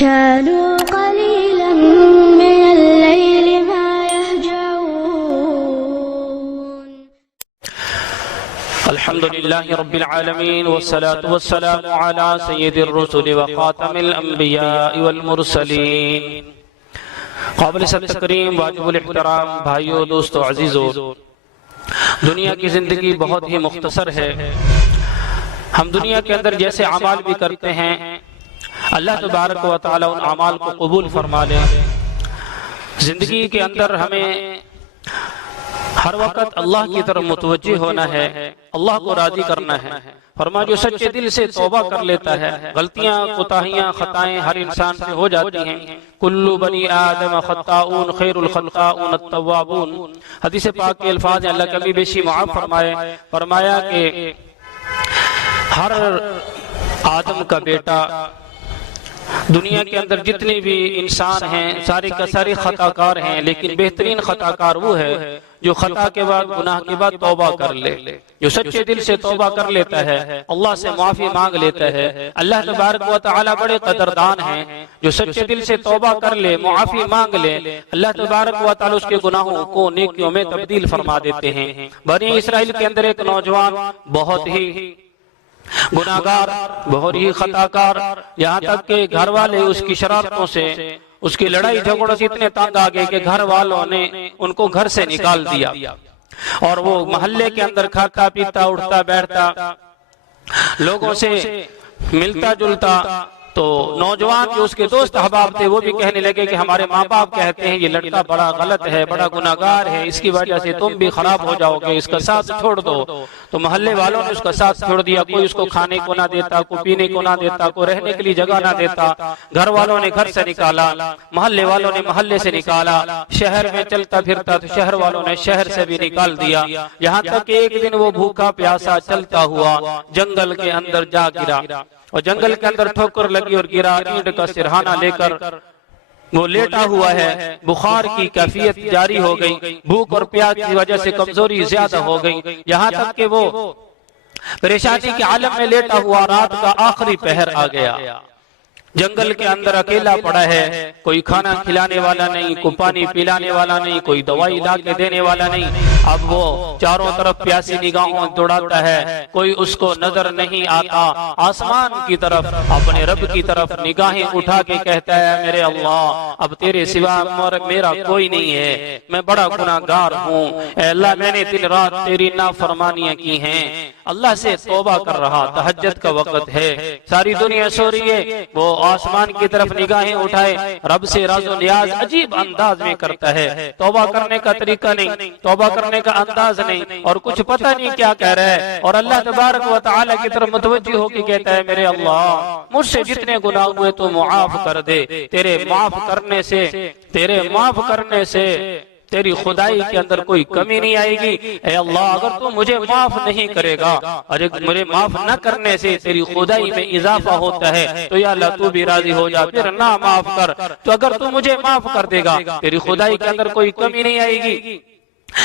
كانوا قليلا من الليل ما يهجعون. الحمد لله رب العالمين والصلاة والسلام على سيد الرسل وخاتم الأنبياء والمرسلين. قابل صد تکریم واجب الاحترام بھائیو دوستو عزیزو، دنیا کی زندگی بہت ہی مختصر ہے. ہم دنیا کے اندر جیسے اعمال بھی کرتے ہیں، اللہ تبارک و تعالی ان اعمال کو قبول فرما لے. زندگی کے اندر ہمیں ہر وقت اللہ کی طرف متوجہ ہونا ہے، اللہ کو راضی کرنا ہے. فرما جو سچے دل سے توبہ کر لیتا ہے، غلطیاں کوتاہیاں خطائیں ہر انسان سے ہو جاتی ہیں. کلو بنی آدم خطاؤن خیر الخلقاؤن التوابون. حدیث پاک کے الفاظ ہیں، اللہ کبھی بیشی معاف فرمائے. فرمایا کہ ہر آدم کا بیٹا، دنیا کے اندر جتنے بھی انسان ہیں سارے کا سارے خطا کار ہیں، لیکن بہترین خطا کار وہ ہے جو خطا کے بعد گناہ کے بعد توبہ کر لے، جو سچے دل سے توبہ کر لیتا ہے، اللہ سے معافی مانگ لیتا ہے. اللہ تبارک و تعالی بڑے قدردان ہیں، جو سچے دل سے توبہ کر لے، معافی مانگ لے، اللہ تبارک و تعالی اس کے گناہوں کو نیکیوں میں تبدیل فرما دیتے ہیں. بنی اسرائیل کے اندر ایک نوجوان بہت ہی گناہگار، بہت ہی خطا کار، یہاں تک کہ گھر والے اس کی شرارتوں سے، اس کی لڑائی جھگڑوں سے اتنے تنگ آ گئے کہ گھر والوں نے ان کو گھر سے نکال دیا، اور وہ محلے کے اندر کھاتا پیتا اٹھتا بیٹھتا، لوگوں سے ملتا جلتا. تو نوجوان جو اس کے دوست احباب تھے وہ بھی کہنے لگے کہ ہمارے ماں باپ کہتے ہیں یہ لڑکا بڑا غلط ہے، بڑا گناہگار ہے، اس کی وجہ سے تم بھی خراب ہو جاؤ گے، اس کا ساتھ چھوڑ دو. تو محلے والوں نے اس کا ساتھ چھوڑ دیا. کوئی اس کو کھانے کو نہ دیتا، کوئی پینے کو نہ دیتا، کوئی رہنے کے لیے جگہ نہ دیتا. گھر والوں نے گھر سے نکالا، محلے والوں نے محلے سے نکالا، شہر میں چلتا پھرتا تو شہر والوں نے شہر سے بھی نکال دیا. یہاں تک کہ ایک دن وہ بھوکا پیاسا چلتا ہوا جنگل کے اندر جا گرا، اور جنگل کے اندر ٹھوکر لگی اور گرا. اینٹ کا سرہانہ لے کر وہ لیٹا ہوا ہے. بخار کی کیفیت جاری ہو گئی، بھوک اور پیاس کی وجہ سے کمزوری زیادہ ہو گئی، یہاں تک کہ وہ پریشانی کے عالم میں لیٹا ہوا. رات کا آخری پہر آ گیا، جنگل کے اندر اکیلا پڑا ہے، کوئی کھانا کھلانے والا نہیں، کوئی پانی پلانے والا نہیں، کوئی دوائی لا کے دینے والا نہیں. اب وہ چاروں طرف پیاسی نگاہوں دوڑاتا ہے، کوئی اس کو نظر نہیں آتا. آسمان کی طرف، اپنے رب کی طرف نگاہیں اٹھا کے کہتا ہے میرے اللہ، اب تیرے سوا میرا کوئی نہیں ہے، میں بڑا گناہگار ہوں. اے اللہ میں نے دن رات تیری نافرمانیاں کی ہیں. اللہ سے توبہ کر رہا، تہجد کا وقت ہے، ساری دنیا سو رہی ہے، وہ آسمان کی طرف نگاہیں اٹھائے، رب سے راز و نیاز عجیب انداز میں کرتا ہے. توبہ کرنے کا طریقہ نہیں، توبہ کرنے کا انداز نہیں، اور کچھ پتہ نہیں کیا کہہ رہا ہے. اور اللہ تبارک و تعالی کی طرف متوجہ ہو کے کہتا ہے میرے اللہ مجھ سے جتنے گناہ ہوئے تو معاف کر دے. تیرے معاف کرنے سے تیری خدائی کے اندر کوئی کمی نہیں آئے گی. اے اللہ اگر تو مجھے معاف نہیں کرے گا، اور مجھے معاف نہ کرنے سے تیری خدائی میں اضافہ ہوتا ہے، تو یا اللہ تو بھی راضی ہو جا، پھر نہ معاف کر. تو اگر تو مجھے معاف کر دے گا تیری خدائی کے اندر کوئی کمی نہیں آئے گی.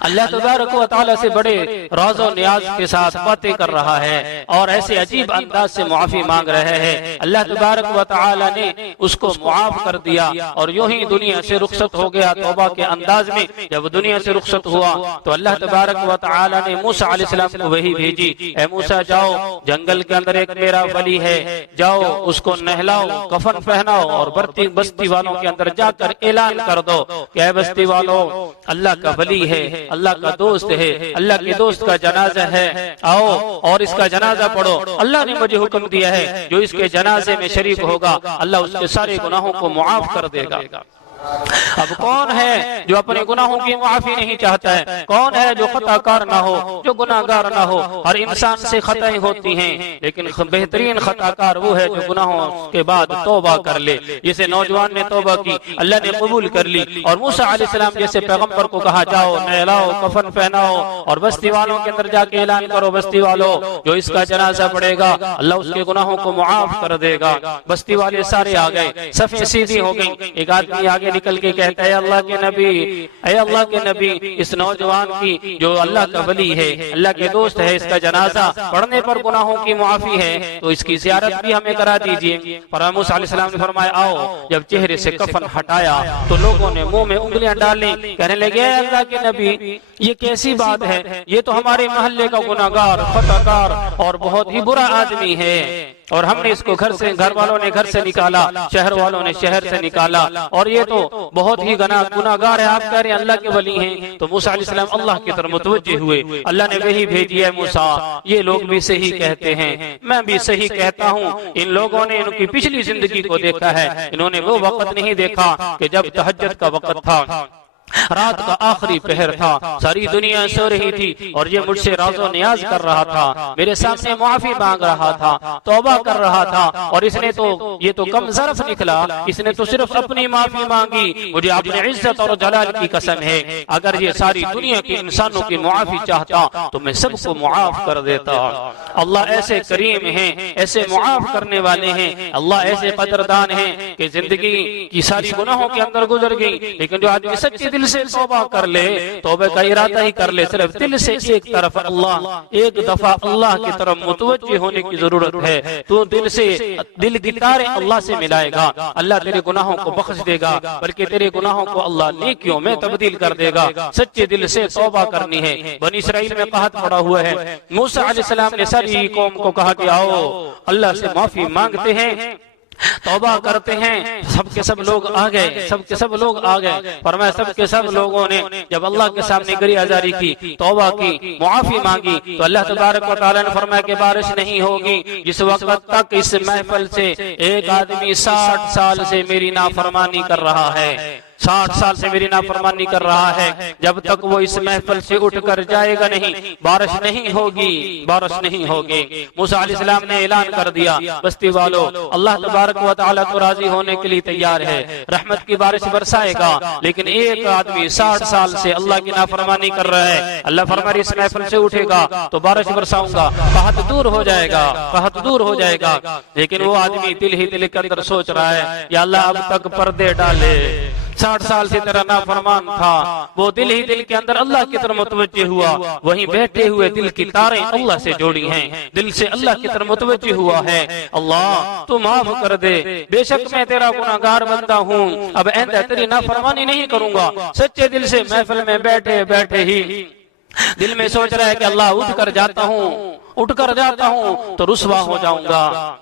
اللہ تبارک و تعالی سے بڑے راز و نیاز کے ساتھ باتیں کر رہا ہے، اور ایسے عجیب انداز سے معافی مانگ رہے ہیں. اللہ تبارک و تعالی نے اس کو معاف کر دیا، اور یوں ہی دنیا سے رخصت ہو گیا توبہ کے انداز میں. جب دنیا سے رخصت ہوا تو اللہ تبارک و تعالی نے موسیٰ علیہ السلام کو وحی بھیجی، اے موسیٰ جاؤ، جنگل کے اندر ایک میرا ولی ہے، جاؤ اس کو نہلاؤ، کفن پہناؤ، اور بستی والوں کے اندر جا کر اعلان کر دو کہ اے بستی والوں، اللہ کا ولی ہے، اللہ کا دوست ہے، اللہ کے دوست کا جنازہ ہے، آؤ اور اس کا جنازہ پڑھو. اللہ نے مجھے حکم دیا ہے جو اس کے جنازے میں شریک ہوگا اللہ اس کے سارے گناہوں کو معاف کر دے گا. اب کون ہے جو اپنے گناہوں کی معافی نہیں چاہتا ہے؟ کون ہے جو خطا کار نہ ہو، جو گناہگار نہ ہو؟ ہر انسان سے خطائیں ہوتی ہیں، لیکن بہترین خطا کار وہ ہے جو گناہوں کے بعد توبہ کر لے. جسے نوجوان نے توبہ کی، اللہ نے قبول کر لی. اور موسیٰ علیہ السلام جیسے پیغمبر کو کہا جاؤ نہلاؤ، کفن پہناؤ، اور بستی والوں کے اندر جا کے اعلان کرو بستی والوں جو اس کا جنازہ پڑے گا اللہ اس کے گناہوں کو معاف کر دے گا. بستی والے سارے آ گئے، صفیں سیدھی ہو گئی. ایک آدمی آگے نکل کے کہتا ہے اللہ کے نبی، اے اللہ کے نبی، اس نوجوان کی جو اللہ کا ولی ہے، اللہ کے دوست ہے، اس کا جنازہ پڑھنے پر گناہوں کی معافی ہے تو اس کی زیارت بھی ہمیں کرا دیجئے۔ پر موسیٰ علیہ السلام نے فرمایا آؤ۔ جب چہرے سے کفن ہٹایا تو لوگوں نے منہ میں انگلیاں ڈالیں، کہنے لگے اے اللہ کے نبی یہ کیسی بات ہے، یہ تو ہمارے محلے کا گناہگار، خطا کار اور بہت ہی برا آدمی ہے، اور ہم نے اس کو گھر والوں نے گھر سے نکالا، شہر والوں نے شہر سے نکالا، اور یہ تو بہت ہی گناہگار ہے، آپ کہہ رہے ہیں اللہ کے ولی ہیں۔ تو موسیٰ علیہ السلام اللہ کی طرف متوجہ ہوئے، اللہ نے وہی بھیجی ہے موسیٰ یہ لوگ بھی صحیح کہتے ہیں، میں بھی صحیح کہتا ہوں، ان لوگوں نے ان کی پچھلی زندگی کو دیکھا ہے، انہوں نے وہ وقت نہیں دیکھا کہ جب تہجد کا وقت تھا، رات کا آخری پہر تھا، ساری دنیا سو رہی تھی اور یہ مجھ سے راز و نیاز کر رہا تھا، میرے سامنے معافی مانگ رہا تھا، توبہ کر رہا تھا، اور اس نے تو یہ تو کم ظرف نکلا، اس نے تو صرف اپنی معافی مانگی، مجھے اپنی عزت اور جلال کی قسم ہے اگر یہ ساری دنیا کے انسانوں کی معافی چاہتا تو میں سب کو معاف کر دیتا۔ اللہ ایسے کریم ہیں، ایسے معاف کرنے والے ہیں، اللہ ایسے قدردان ہیں کہ زندگی کی ساری گناہوں کے اندر گزر گئی، لیکن جو آدمی سچے دل سے توبہ کر لے، توبہ کا ارادہ ہی کر لے، صرف دل سے ایک طرف اللہ، ایک دفعہ اللہ کی طرف متوجہ ہونے کی ضرورت ہے، تو دل کی تاریں اللہ سے ملائے گا، اللہ تیرے گناہوں کو بخش دے گا، بلکہ تیرے گناہوں کو اللہ نیکیوں میں تبدیل کر دے گا۔ سچے دل سے توبہ کرنی ہے۔ بنی اسرائیل میں قحط پڑا ہوا ہے، موسیٰ علیہ السلام نے ساری قوم کو کہا کہ آؤ اللہ سے معافی مانگتے ہیں، توبہ کرتے ہیں۔ سب کے سب لوگ آ گئے، سب کے سب لوگ آ گئے، فرمایا سب کے سب لوگوں نے جب اللہ کے سامنے گری آزاری کی، توبہ کی، معافی مانگی، تو اللہ تبارک و تعالیٰ نے فرمایا کہ بارش نہیں ہوگی جس وقت تک اس محفل سے ایک آدمی 60 سال سے میری نافرمانی کر رہا ہے، 60 سال سے میری نافرمانی کر رہا ہے، جب تک وہ اس محفل سے اٹھ کر جائے گا نہیں، بارش نہیں ہوگی، بارش نہیں ہوگی۔ موسیٰ علیہ السلام نے اعلان کر دیا بستی والو اللہ تبارک و تعالیٰ تو راضی ہونے کے لیے تیار ہے، رحمت کی بارش برسائے گا، لیکن ایک آدمی 60 سال سے اللہ کی نافرمانی کر رہا ہے، اللہ فرمائے اس محفل سے اٹھے گا تو بارش برساؤں گا، قحط دور ہو جائے گا، قحط دور ہو جائے گا، لیکن وہ آدمی دل ہی دل کے اندر سوچ رہا ہے یا اللہ اب تک پردے ڈالے، 60 سال سے تیرا نافرمان تھا، وہ دل ہی دل کے اندر اللہ کی طرف متوجہ ہوا، وہیں بیٹھے ہوئے دل کی تاریں اللہ سے جوڑی ہیں، دل سے اللہ کی طرف متوجہ ہوا ہے، اللہ تو معاف کر دے، بے شک میں تیرا گناہگار بندہ ہوں، اب آئندہ تیری نافرمانی نہیں کروں گا۔ سچے دل سے محفل میں بیٹھے بیٹھے ہی دل میں سوچ رہا ہے کہ اللہ اٹھ کر جاتا ہوں تو رسوا ہو جاؤں گا،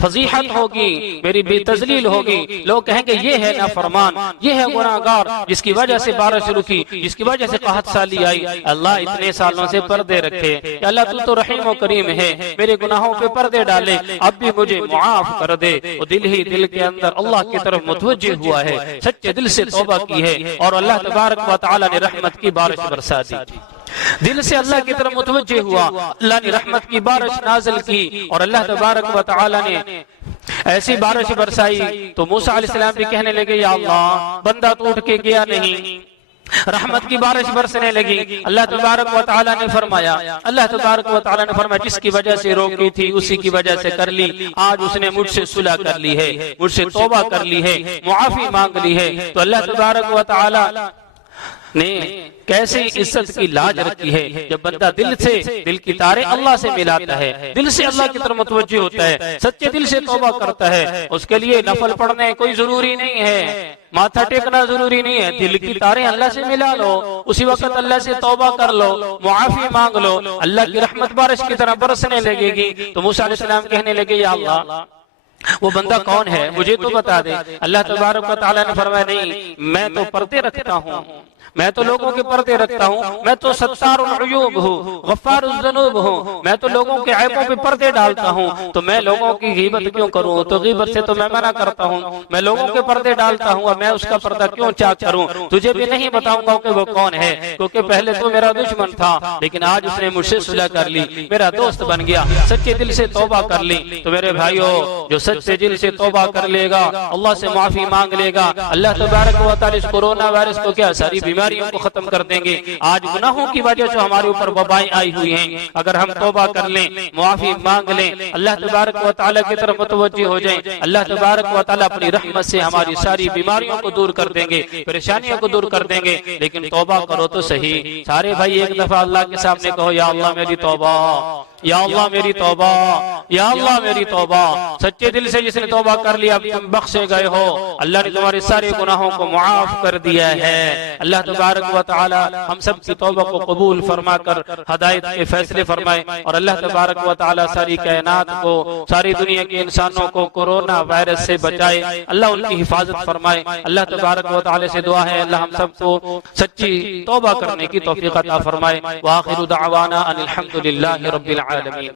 فضیحت ہوگی، میری بے تذلیل ہوگی، لوگ کہیں گے یہ ہے نافرمان، یہ ہے گناہگار جس کی وجہ سے بارش رکی، جس کی وجہ سے قحط سالی آئی۔ اللہ اتنے سالوں سے پردے رکھے کہ اللہ تو رحیم و کریم ہے، میرے گناہوں پہ پردے ڈالے، اب بھی مجھے معاف کر دے۔ وہ دل ہی دل کے اندر اللہ کی طرف متوجہ ہوا ہے، سچے دل سے توبہ کی ہے، اور اللہ تبارک و تعالی نے رحمت کی بارش برسا دی۔ دل سے اللہ کی طرف متوجہ ہوا، اللہ نے رحمت کی بارش نازل کی، اور اللہ تبارک و تعالی نے ایسی بارش برسائی تو موسیٰ علیہ السلام بھی کہنے لگے یا اللہ بندہ تو اٹھ کے گیا نہیں، رحمت کی بارش برسنے لگی۔ اللہ تبارک و تعالیٰ نے فرمایا جس کی وجہ سے روکی تھی اسی کی وجہ سے کر لی، آج اس نے مجھ سے صلح کر لی ہے، مجھ سے توبہ کر لی ہے، معافی مانگ لی ہے۔ تو اللہ تبارک و تعالیٰ نے کیسے عزت کی لاج رکھی ہے جب بندہ دل کی تاریں اللہ سے ملاتا ہے، دل سے اللہ کی طرف متوجہ ہوتا ہے، سچے دل سے توبہ کرتا ہے، اس کے لیے نفل پڑھنے کوئی ضروری نہیں ہے، ماتھا ٹیکنا ضروری نہیں ہے، دل کی تاریں اللہ سے ملا لو، اسی وقت اللہ سے توبہ کر لو، معافی مانگ لو، اللہ کی رحمت بارش کی طرح برسنے لگے گی۔ تو موسیٰ علیہ السلام کہنے لگے یا اللہ وہ بندہ کون ہے مجھے تو بتا دے۔ اللہ تبارک و تعالیٰ نے فرمایا نہیں، میں تو پردے رکھتا ہوں، میں تو لوگوں کے پردے رکھتا ہوں، میں تو ستار العیوب ہوں، غفار الذنوب ہوں، میں تو لوگوں کے عیبوں پہ پردے ڈالتا ہوں، تو میں لوگوں کی غیبت کیوں کروں؟ تو غیبت سے تو میں منع کرتا ہوں، میں لوگوں کے پردے ڈالتا ہوں، میں اس کا پردہ کیوں چاک کروں؟ تجھے بھی نہیں بتاؤں گا کہ وہ کون ہے، کیونکہ پہلے تو میرا دشمن تھا، لیکن آج اس نے مجھ سے صلح کر لی، میرا دوست بن گیا، سچے دل سے توبہ کر لی۔ تو میرے بھائیو، جو سچے دل سے توبہ کر لے گا، اللہ سے معافی مانگ لے گا، اللہ تبارک و تعالی اس کورونا وائرس کو کیا ساری بیماری بیماریوں کو ختم کر دیں گے۔ آج گناہوں کی وجہ سے ہمارے اوپر وبائیں آئی ہوئی ہیں، اگر ہم توبہ کر لیں، معافی مانگ لیں، اللہ تبارک و تعالیٰ کی طرف متوجہ ہو جائیں، اللہ تبارک و تعالیٰ اپنی رحمت سے ہماری ساری بیماریوں کو دور کر دیں گے، پریشانیوں کو دور کر دیں گے۔ لیکن توبہ کرو تو صحیح۔ سارے بھائی ایک دفعہ اللہ کے سامنے کہو، یا اللہ میری توبہ، یا اللہ میری توبہ، یا اللہ میری توبہ۔ سچے دل سے جس نے توبہ کر لیا تم بخشے گئے ہو، اللہ نے تمہارے سارے گناہوں کو معاف کر دیا ہے۔ اللہ تبارک و تعالی ہم سب کی توبہ کو قبول فرما کر ہدایت کے فیصلے فرمائے، اور اللہ تبارک و تعالی ساری کائنات کو، ساری دنیا کے انسانوں کو کورونا وائرس سے بچائے، اللہ ان کی حفاظت فرمائے۔ اللہ تبارک و تعالی سے دعا ہے اللہ ہم سب کو سچی توبہ کرنے کی توفیق عطا فرمائے۔ وآخر دعوانا ان الحمد للہ رب العالمین۔